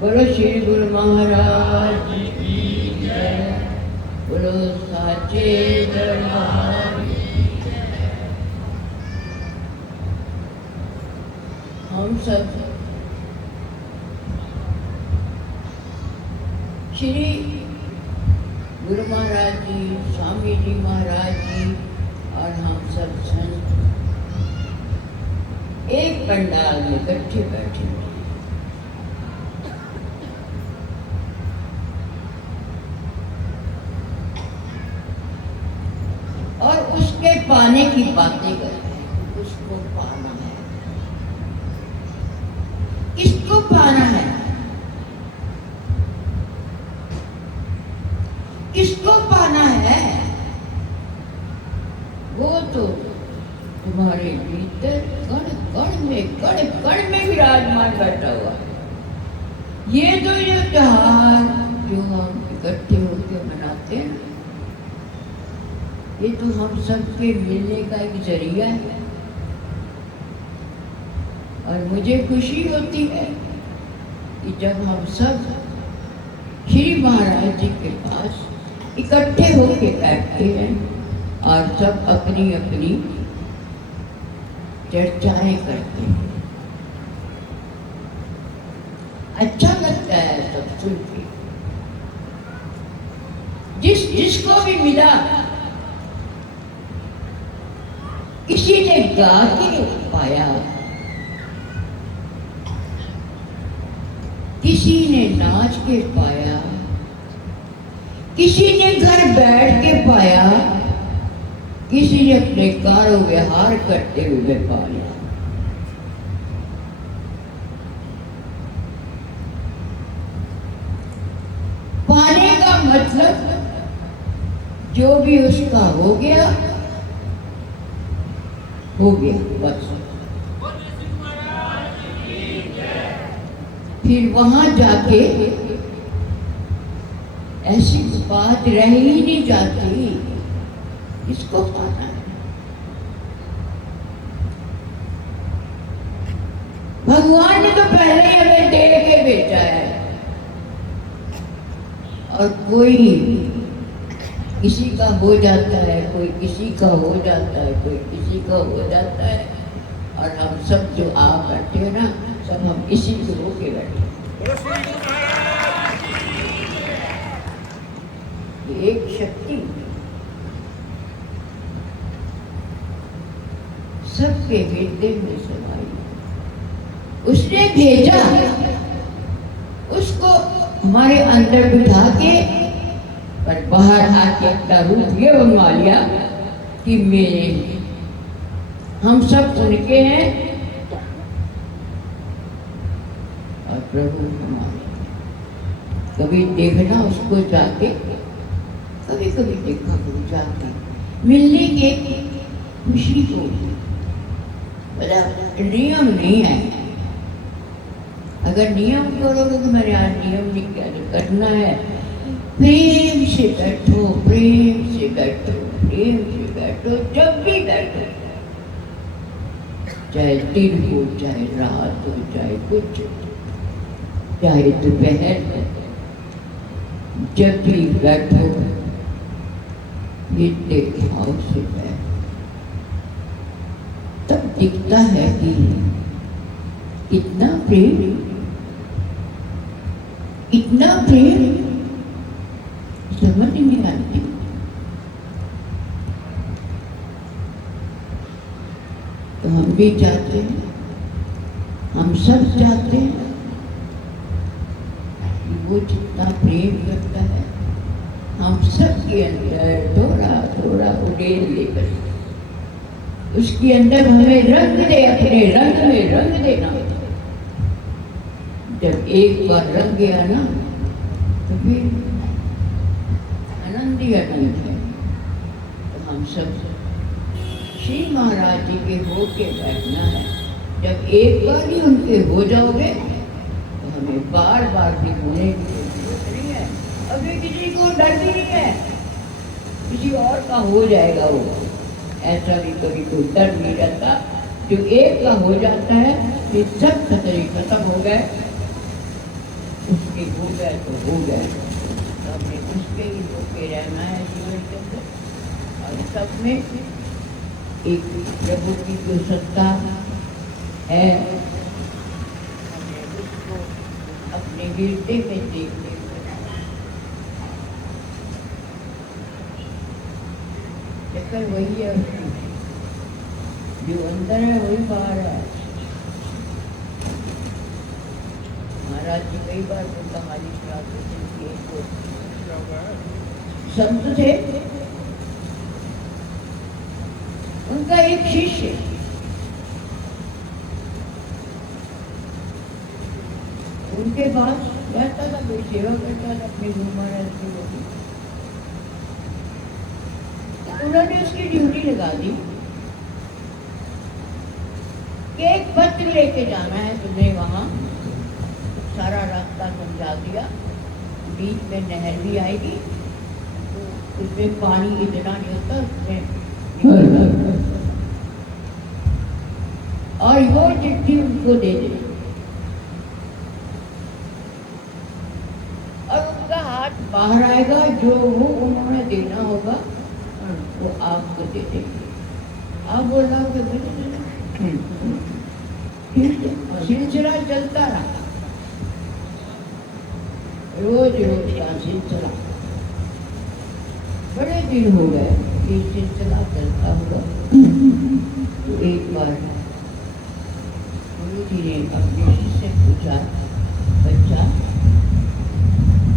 बोलो श्री गुरु महाराज की जय। बोलो साचे दरबार की जय। हम सब श्री गुरु महाराज जी, स्वामी जी महाराज जी और हम सब संत एक पंडाल में इकट्ठे बैठे हैं। और उसके पाने की बातें कर रहे हैं। उसको पाना है। किसको पाना है? किसको पाना है? वो तो तुम्हारे भीतर कण कण में विराजमान बैठा हुआ। ये तो ये त्योहार जो हम इकट्ठे होकर मनाते हैं, ये तो हम सबके मिलने का एक जरिया है। और मुझे खुशी होती है कि जब हम सब श्री महाराज जी के पास इकट्ठे होके बैठते हैं और सब अपनी अपनी चर्चाएं करते हैं। अच्छा लगता है सब सुन के। जिसको भी मिला, किसी ने गा के पाया, किसी ने नाच के पाया, किसी ने घर बैठ के पाया, किसी ने अपने कारो व्यवहार करते हुए पाया। पाने का मतलब जो भी उसका हो गया बस। फिर वहां जाके ऐसी बात रह ही नहीं जाती। इसको पाना है। भगवान ने तो पहले ही हमें दे के भेजा है। और कोई किसी का हो जाता है, कोई किसी का हो जाता है, कोई किसी का हो जाता है। और हम सब जो आप बैठे हो ना, सब हम इसी को होके बैठे। एक शक्ति सबके हृदय में समाई। उसने भेजा, उसको हमारे अंदर बिठा के, पर बाहर आके अपना रूप ये बनवा लिया कि मेरे हम सब उनके हैं और प्रभु हमारे। कभी देखना उसको जाके, कभी कभी देखा कभी जाके मिलने के खुशी को। नियम नहीं है। अगर नियम करोगे तो मेरे आज नियम नहीं क्या करना है। प्रेम से बैठो, प्रेम से बैठो, प्रेम से बैठो। जब भी बैठो, चाहे दिन हो, चाहे रात हो, चाहे कुछ, चाहे दोपहर हो, जब भी बैठो इतने भाव से बैठो। तब दिखता है कि इतना प्रेम समझ नहीं आती। तो हम भी चाहते हैं, हम सब चाहते हैं कि वो जितना प्रेम करता है, हम सब के अंदर थोड़ा थोड़ा उड़ेल लेकर उसके अंदर हमें रंग दे, अपने रंग में रंग देना। जब एक बार रंग गया ना, तो फिर आनंद ही आनंद है। तो हम सब श्री महाराज जी के होके बैठना है। जब एक बार ही उनके हो जाओगे तो हमें बार बार भी होने की जरूरत नहीं है। अभी किसी को डर भी नहीं है, किसी और का हो जाएगा वो, ऐसा भी कभी कोई डर नहीं रहता। जो एक का हो जाता है, ये सब खतरे खत्म हो गए। कि हो गया तो हो गया, तो हमने उसके ही होके रहना है जीवन के अंदर। और सब में एक प्रभु की जो सत्ता है, हमें उसको अपने हृदय में देखने चक्कर वही है उसकी, जो अंदर है वही बाहर है। महाराज जी कई बार वो कहानी सुनाते थे कि एक संत थे, उनका एक शिष्य उनके पास रहता था, कोई सेवा करता था अपनी गुरु महाराज की लोग। उन्होंने उसकी ड्यूटी लगा दी कि एक पत्र लेके जाना है तुम्हें, वहां सारा रास्ता समझा दिया, बीच में नहर भी आएगी, तो उसमें पानी इतना नहीं होता, उसमें और वो चिट्ठी उनको दे दे और उनका हाथ बाहर आएगा, जो वो उन्होंने देना होगा वो आपको दे देंगे। आप बोल रहा हो सिलसिला चलता रहा, रोज रोज का सिलसिला, बड़े दिन हो गए ये सिलसिला चलता हुआ। तो एक बार गुरु जी ने अपने से पूछा, बच्चा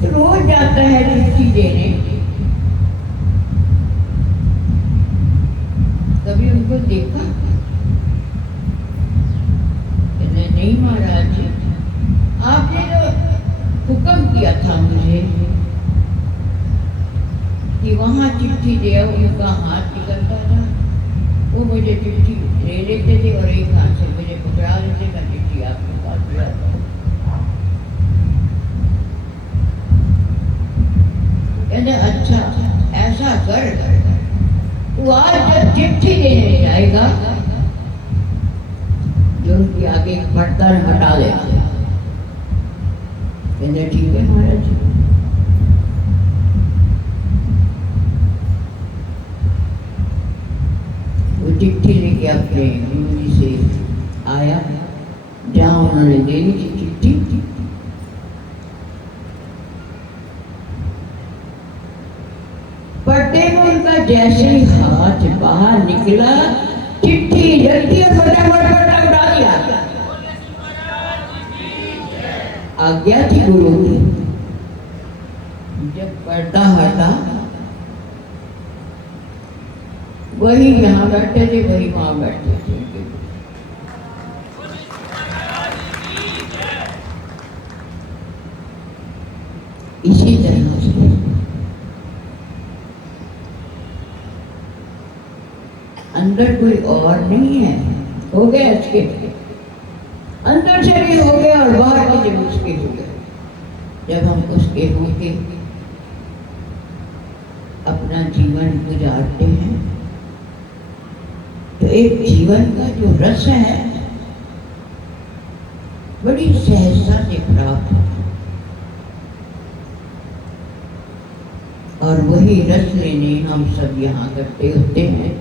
तो रोज जाता है चिट्ठी देने, कभी उनको देखा? नहीं महाराज जी, आपने तो हुक्म किया था मुझे कि वहां चिट्ठी दे, उनका हाथ निकलता था, वो मुझे चिट्ठी ले लेते थे और एक हाथ से मुझे पकड़ा लेते, मैं चिट्ठी आपके पास दिया था। कहते अच्छा ऐसा कर, वो आज जब चिट्ठी देने जाएगा जो उनकी आगे पटकर हटा देगा। कहते ठीक है महाराज जी। वो चिट्ठी लेके अपने गुरु जी से आया, जहाँ उन्होंने देनी थी चिट्ठी, पर्दे में उनका जैसे ही हाथ बाहर निकला, चिट्ठी जल्दी फटाफट उड़ा दिया। आज्ञा थी गुरु की। जब पर्दा हटा, वही यहाँ बैठे थे, वही वहां बैठे थे। इसी तरह से अंदर कोई और नहीं है, हो गया इसके अंदर से भी हो गया और बाहर के जब उसके हो गए। जब हम उसके होके अपना जीवन गुजारते हैं तो एक जीवन का जो रस है बड़ी सहजता से प्राप्त होता है, और वही रस लेने हम सब यहाँ करते होते हैं।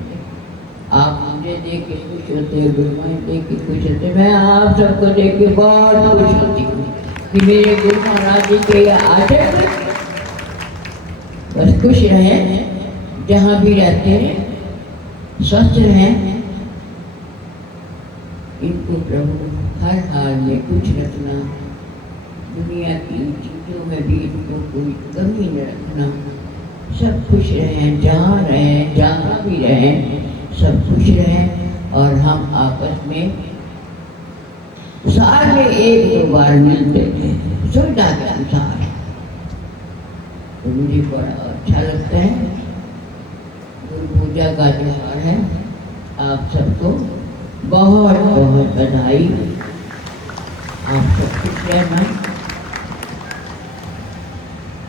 आप मुझे देख के खुश होते हो, गुरु महाराज देख के खुश होते, मैं आप सबको देख के बहुत खुश होती हूँ कि मेरे गुरु महाराज जी के आदर। बस खुश रहें, जहाँ भी रहते हैं स्वस्थ रहें। इनको प्रभु हर हाल में कुछ रखना, दुनिया की चीज़ों में भी इनको कोई कमी न रखना, सब खुश रहें, जहाँ रहें जहाँ भी रहें सब खुश रहें। और हम आपस में साल में एक दो बार मिलते थे सुविधा के अनुसार, तो मुझे बड़ा अच्छा लगता है। गुरु पूजा का त्योहार है, आप सबको बहुत बहुत बधाई। आप सब खुश रहना।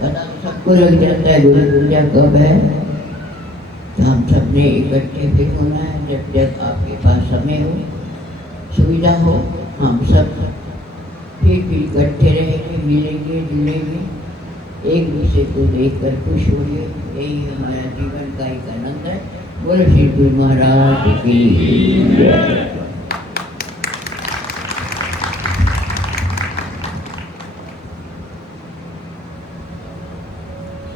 पता सबको लग जाता है गुरु पूजा कब है, तो हम सब ने इकट्ठे भी होना है। जब जब आपके पास समय हो, सुविधा हो, हम सब फिर फिर इकट्ठे रहेंगे, मिलेंगे जुलेंगे, एक दूसरे को देखकर खुश होंगे। यही हमारा जीवन का एक आनंद है। बोलो श्री गुरु महाराज की जय।